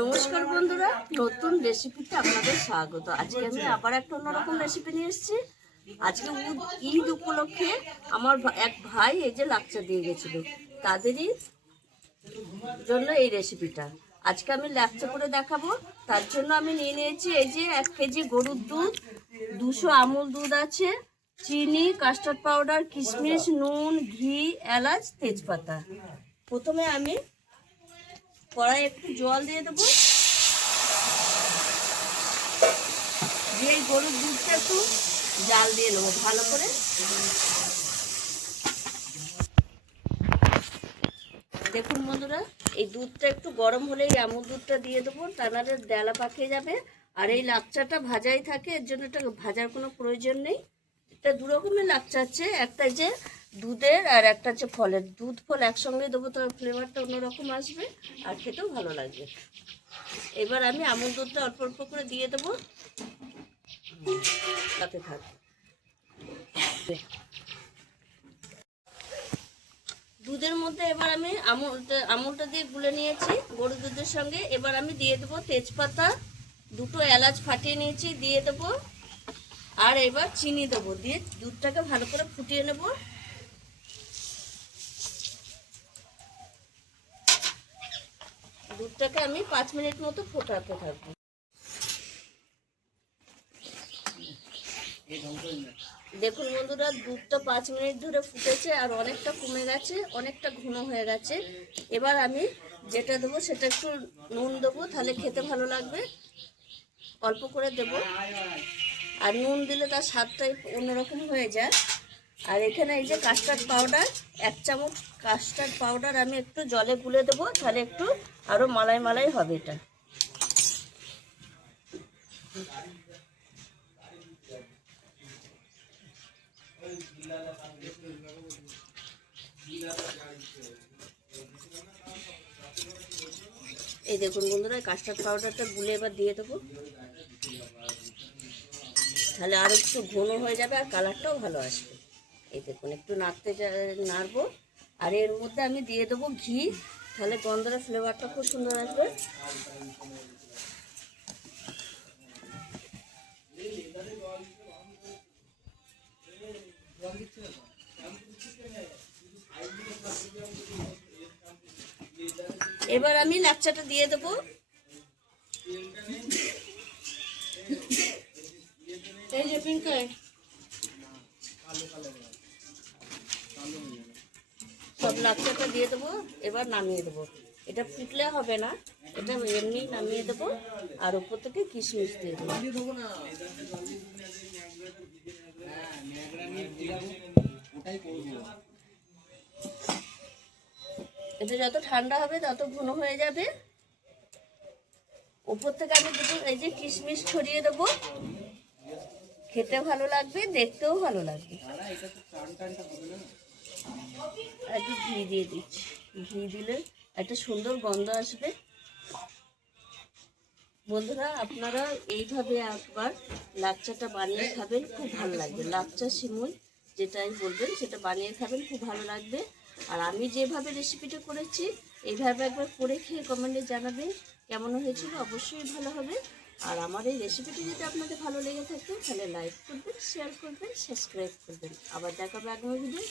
নমস্কার বন্ধুরা, নতুন রেসিপিতে আপনাদের স্বাগত। আজকে আমি আবার একটা অন্যরকম রেসিপি নিয়ে এসেছি। আজকে ঈদ উপলক্ষে আমার এক ভাই এই যে লাচ্চা দিয়ে গেছিল, তাদেরই জন্য এই রেসিপিটা আজকে আমি লাচ্চা করে দেখাবো। তার জন্য আমি নিয়ে নিয়েছি এই যে 1 কেজি গরুর দুধ, 200 আমুল দুধ আছে, চিনি, কাস্টার্ড পাউডার, কিশমিশ, নুন, ঘি, এলাচ, তেজপাতা। প্রথমে আমি কড়াই একটু জল দিয়ে দেবো, দিয়ে গরুর দুধটা একটু জাল দিয়ে নেবো ভালো করে। দেখুন বন্ধুরা, এই দুধটা একটু গরম হলে এই আমুল দুধটা দিয়ে দেবো, তা নাহলে ডেলা পাকিয়ে যাবে। আর এই লাচ্চাটা ভাজাই থাকে, এর জন্য এটা ভাজার কোনো প্রয়োজন নেই। এটা দু রকমের লাচ্চা আছে, একটা যে দুধের আর একটা হচ্ছে ফলের। দুধ ফল একসঙ্গে দেবো, তো ফ্লেভারটা অন্যরকম আসবে আর খেতেও ভালো লাগবে। এবার আমি আমুল দুধটা অল্প অল্প করে দিয়ে দেবো, তাতে থাকবে। দুধের মধ্যে এবার আমি আমুলটা দিয়ে গুলে নিয়েছি গরুর দুধের সঙ্গে। এবার আমি দিয়ে দেবো তেজপাতা, 2টো এলাচ ফাটিয়ে নিয়েছি দিয়ে দেবো, আর এবার চিনি দেবো, দিয়ে দুধটাকে ভালো করে ফুটিয়ে নেব। দুধটাকে আমি 5 মিনিট মতো ফোটাতে থাকবো। দেখুন বন্ধুরা, দুধটা 5 মিনিট ধরে ফুটেছে আর অনেকটা কমে গেছে, অনেকটা ঘন হয়ে গেছে। এবার আমি যেটা দেবো সেটা একটু নুন দেবো, তাহলে খেতে ভালো লাগবে। অল্প করে দেবো, আর নুন দিলে তার স্বাদটাই অন্যরকম হয়ে যায়। আর এখানে এই যে কাস্টার্ড পাউডার, 1 চামচ কাস্টার্ড পাউডার আমি একটু জলে গুলে দেবো, তাহলে একটু আরও মালাই মালাই হবে এটা। এই দেখুন বন্ধুরা, কাস্টার্ড পাউডারটা গুলে এবার দিয়ে দেবো, তাহলে আর একটু ঘন হয়ে যাবে আর কালারটাও ভালো আসবে। এই দেখুন একটু নাড়বো, আর এর মধ্যে আমি দিয়ে দেবো ঘি, তাহলে গন্ধটা ফ্লেভারটা খুব সুন্দর আসবে। এবার আমি লাচ্চাটা দিয়ে দেবো। এই যে সব লাচ্চাটা দিয়ে দেবো, এবার নামিয়ে দেবো। এটা ফুটলে হবে না, এটা এমনি নামিয়ে দেবো, আর উপর থেকে কিশমিশ দিয়ে দেবো। এটা যত ঠান্ডা হবে তত ঘন হয়ে যাবে। উপর থেকে আমি দেবো এই যে কিশমিশ ছড়িয়ে দেবো, খেতে ভালো লাগবে, দেখতেও ভালো লাগবে। একটু ঘি দিয়ে দিচ্ছি, ঘি দিলে একটা সুন্দর গন্ধ আসবে। বন্ধুরা, আপনারা এইভাবে একবার লাচ্চাটা বানিয়ে খাবেন, খুব ভালো লাগবে। লাচ্চা সিমুই যেটাই বলবেন সেটা বানিয়ে খাবেন, খুব ভালো লাগবে। আর আমি যেভাবে রেসিপিটা করেছি এইভাবে একবার করে খেয়ে কমেন্টে জানাবেন কেমন হয়েছিল, অবশ্যই ভালো হবে। আর আমার এই রেসিপিটি যদি আপনাদের ভালো লেগে থাকে তাহলে লাইক করবেন, শেয়ার করবেন, সাবস্ক্রাইব করবেন। আবার দেখাবে আগামী ভিডিও।